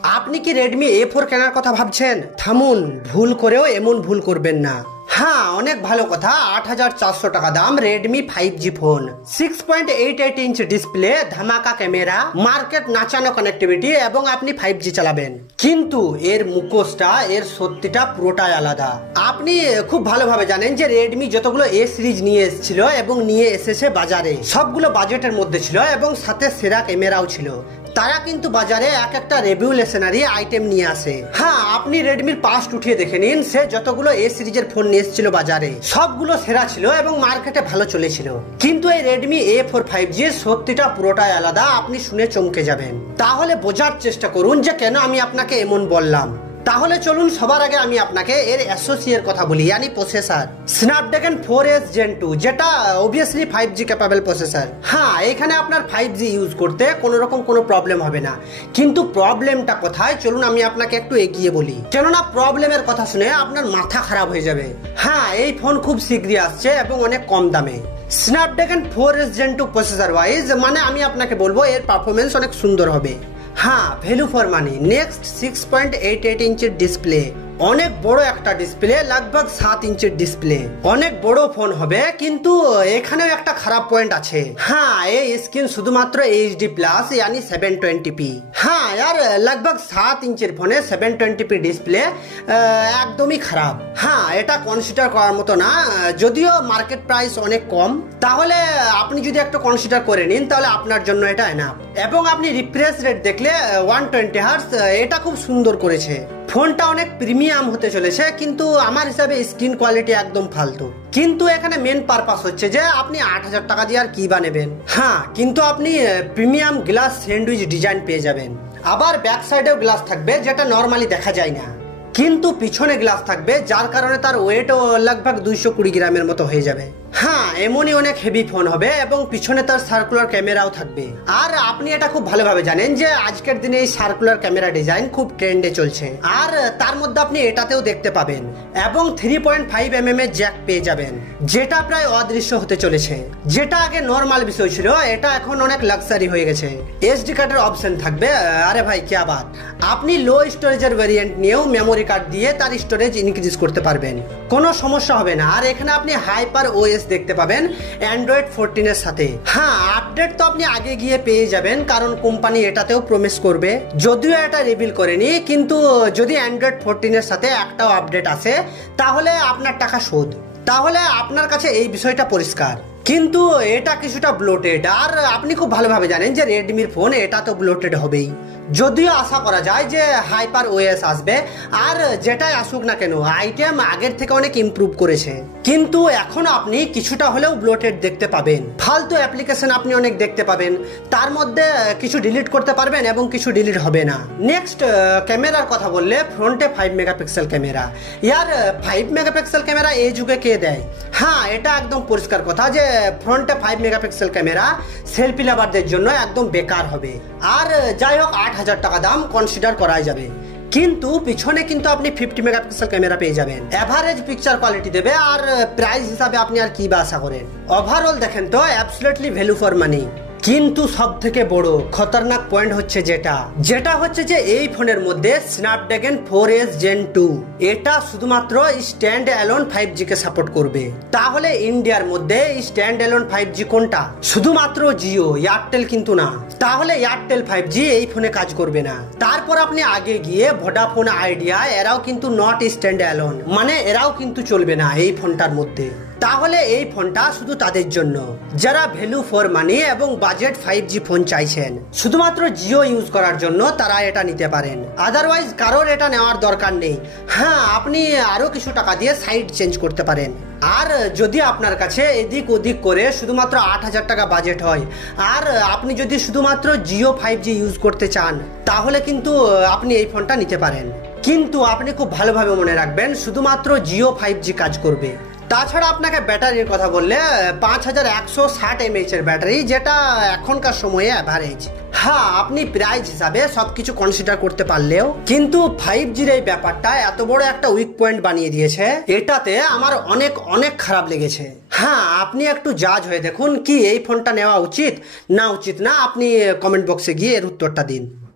আপনি কি Redmi A4 কেনার কথা ভাবছেন? থামুন, ভুল করেও এমন ভুল করবেন না। হ্যাঁ, অনেক ভালো কথা। ৮,৪০০ টাকা দাম Redmi 5G phone, 6.88 inch display, ধামাকা ক্যামেরা, মার্কেট নাচানো কানেক্টিভিটি এবং আপনি 5G চালাবেন। কিন্তু এর মুখোশটা, এর সত্যিটা পুরোটাই আলাদা। আপনি খুব ভালোভাবে জানেন যে রেডমি যতগুলো এ সিরিজ নিয়ে এসেছিল এবং নিয়ে এসেছে বাজারে, সবগুলো বাজেটের মধ্যে ছিল এবং সাথে সেরা ক্যামেরাও ছিল। তারা কিন্তু বাজারে এক একটা রেভলিউশনারি আইটেম নিয়ে আসে। হ্যাঁ, আপনি রেডমির পাস্ট উঠিয়ে দেখে নিন, সে যতগুলো এ সিরিজের ফোন নিয়ে এসেছিল বাজারে সবগুলো সেরা ছিল এবং মার্কেটে ভালো চলেছিল। কিন্তু এই রেডমি A4 5G সত্যিটা পুরোটাই আলাদা। আপনি শুনে চমকে যাবেন। তাহলে বোঝার চেষ্টা করুন যে কেন আমি আপনাকে এমন বললাম। তাহলে চলুন সবার আগে আমি আপনাকে এর অ্যাসোসিয়ের কথা বলি, यानी প্রসেসর স্ন্যাপড্রাগন 4S Gen 2, যেটা অবভিয়াসলি 5G ক্যাপাবল প্রসেসর। হ্যাঁ, এখানে আপনার 5G ইউজ করতে কোনো রকম কোনো প্রবলেম হবে না। কিন্তু প্রবলেমটা কোথায় চলুন আমি আপনাকে একটু এগিয়ে বলি, কেননা প্রবলেমের কথা শুনে আপনার মাথা খারাপ হয়ে যাবে। হ্যাঁ, এই ফোন খুব শীঘ্রই আসছে এবং অনেক কম দামে। Snapdragon 4S Gen 2 processor wise মানে আমি আপনাকে বলবো এর পারফরমেন্স অনেক সুন্দর হবে। হ্যাঁ, ভ্যালু ফর মানি। নেক্সট 6.88 ইঞ্চের ডিসপ্লে, অনেক বড় একটা ডিসপ্লে, লগভগ 7 ইঞ্চের ডিসপ্লে, অনেক বড় ফোন হবে। কিন্তু এখানেও একটা খারাপ পয়েন্ট আছে। হ্যাঁ, এই স্ক্রিন শুধুমাত্র HD প্লাস यानी 720p। হ্যাঁ यार, লগভগ 7 ইঞ্চের ফোনে 720p ডিসপ্লে একদমই খারাপ। হ্যাঁ, এটা কনসিডার করার মতো না। যদিও মার্কেট প্রাইস অনেক কম, তাহলে আপনি যদি একটু কনসিডার করে নিন তাহলে আপনার জন্য এটা এনাফ। এবং আপনি রিফ্রেশ রেট দেখলে 120 হার্টজ, এটা খুব সুন্দর করেছে। ফোনটা অনেক প্রিমিয়াম হতে চলেছে, কিন্তু আমার হিসাবে স্ক্রিন কোয়ালিটি একদম ফালতু। কিন্তু এখানে মেন পারপাস হচ্ছে যে আপনি 8,000 টাকা দিয়ে আর কি বানাবেন। হ্যাঁ, কিন্তু আপনি প্রিমিয়াম গ্লাস স্যান্ডউইচ ডিজাইন পেয়ে যাবেন। আবার ব্যাক সাইডেও গ্লাস থাকবে, যেটা নর্মালি দেখা যায় না। কিন্তু পিছনে গ্লাস থাকবে, যার কারণে তার ওয়েটও লগভগ 220 গ্রামের মতো হয়ে যাবে। হ্যাঁ, এমনই অনেক হেভি ফোন হবে এবং পিছনে তার সার্কুলার ক্যামেরাও থাকবে। আর আপনি এটা খুব ভালোভাবে জানেন যে আজকের দিনে এই সার্কুলার ক্যামেরা ডিজাইন খুব ট্রেন্ডে চলছে। আর তার মধ্যে আপনি এটাতেও দেখতে পাবেন এবং 3.5mm এর জ্যাক পেয়ে যাবেন, যেটা প্রায় অদৃশ্য হতে চলেছে। যেটা আগে নর্মাল বিষয় ছিল, এটা এখন অনেক লাক্সারি হয়ে গেছে। এসডি কার্ডের অপশন থাকবে। আরে ভাই কি আবার, আপনি লো স্টোরেজের ভেরিয়েন্ট নিয়েও মেমোরি কার্ড দিয়ে তার স্টোরেজ ইনক্রিজ করতে পারবেন, কোনো সমস্যা হবে না। আর এখানে আপনি হাইপার ওএস দেখতে পাবেন অ্যান্ড্রয়েড 14 এর সাথে। হ্যাঁ, আপডেট তো আপনি আগে গিয়ে পেয়ে যাবেন, কারণ কোম্পানি এটাতেও প্রমিস করবে। যদিও এটা রিভিল করেনি, কিন্তু যদি অ্যান্ড্রয়েড 14 এর সাথে একটাও আপডেট আসে তাহলে আপনার টাকা শোধ। তাহলে আপনার কাছে এই বিষয়টা পরিষ্কার। কিন্তু এটা কিছুটা ব্লোটেড, আর আপনি খুব ভালোভাবে জানেন যে রেডমির ফোন এটা তো ব্লোটেড হবেই। যদিও আশা করা যায় যে হাইপার ওএস আসবে, আর যেটাই আসুক না কেন আইটেম আগের থেকে অনেক ইমপ্রুভ করেছে। কিন্তু এখন আপনি কিছুটা হলেও ব্লোটেড দেখতে পাবেন। ফালতু অ্যাপ্লিকেশন আপনি অনেক দেখতে পাবেন, তার মধ্যে কিছু ডিলিট করতে পারবেন এবং কিছু ডিলিট হবে না। নেক্সট ক্যামেরার কথা বললে, ফ্রন্টে 5 মেগাপিক্সেল ক্যামেরা। ইয়ার 5 মেগাপিক্সেল ক্যামেরা এই যুগে কে দেয়? হ্যাঁ, এটা একদম পরিষ্কার কথা যে ফ্রন্টে 5 মেগাপিক্সেল ক্যামেরা সেলফি লাভারদের জন্য একদম বেকার হবে। আর যাই হোক, 8,000 টাকা দাম কনসিডার করা যাবে। কিন্তু পিছনে কিন্তু আপনি 50 মেগাপিক্সেল ক্যামেরা পেয়ে যাবেন, এভারেজ পিকচার কোয়ালিটি দেবে। আর প্রাইস হিসাবে আপনি আর কি বা আশা করেন? ওভারঅল দেখেন তো অ্যাবসলিউটলি ভ্যালু ফর মানি। কিন্তু সব থেকে বড় খতরনাক পয়েন্ট হচ্ছে যেটা হচ্ছে যে এই ফোনের মধ্যে স্ন্যাপড্রাগন 4S Gen 2 এটা শুধুমাত্র স্ট্যান্ড অ্যালোন 5G কে সাপোর্ট করবে। তাহলে ইন্ডিয়ার মধ্যে স্ট্যান্ড অ্যালোন 5G কোনটা? শুধুমাত্র জিও, এয়ারটেল কিন্তু না। তাহলে এয়ারটেল 5G এই ফোনে কাজ করবে না। তারপর আপনি আগে গিয়ে ভোডাফোন, আইডিয়া, এরাও কিন্তু নট স্ট্যান্ড অ্যালোন, মানে এরাও কিন্তু চলবে না এই ফোনটার মধ্যে। তাহলে এই ফোনটা শুধু তাদের জন্য যারা ভ্যালু ফর মানি এবং বাজেট 5G ফোন চাইছেন। শুধুমাত্র জিও ইউজ করার জন্য তারা এটা নিতে পারেন, আদারওয়াইজ কারোর এটা নেওয়ার দরকার নেই। হ্যাঁ, আপনি আরো কিছু টাকা দিয়ে সাইড চেঞ্জ করতে পারেন। আর যদি আপনার কাছে এদিক ওদিক করে শুধুমাত্র 8,000 টাকা বাজেট হয়, আর আপনি যদি শুধুমাত্র জিও 5G ইউজ করতে চান, তাহলে কিন্তু আপনি এই ফোনটা নিতে পারেন। কিন্তু আপনি খুব ভালোভাবে মনে রাখবেন, শুধুমাত্র জিও 5G কাজ করবে। তাছাড়া আপনাকে ব্যাটারির কথা বললে 5160 mAh এর ব্যাটারি, যেটা এখনকার সময়ে অ্যাভারেজ। হ্যাঁ, আপনি প্রাইস হিসাবে সবকিছু কনসিডার করতে পারলেও কিন্তু 5Gর এই ব্যাপারটা এত বড় একটা উইক পয়েন্ট বানিয়ে দিয়েছে, এটাতে আমার অনেক অনেক খারাপ লেগেছে। হ্যাঁ, আপনি একটু জাজ হয়ে দেখুন কি এই ফোনটা নেওয়া উচিত না উচিত না। আপনি কমেন্ট বক্সে গিয়ে এর উত্তরটা দিন।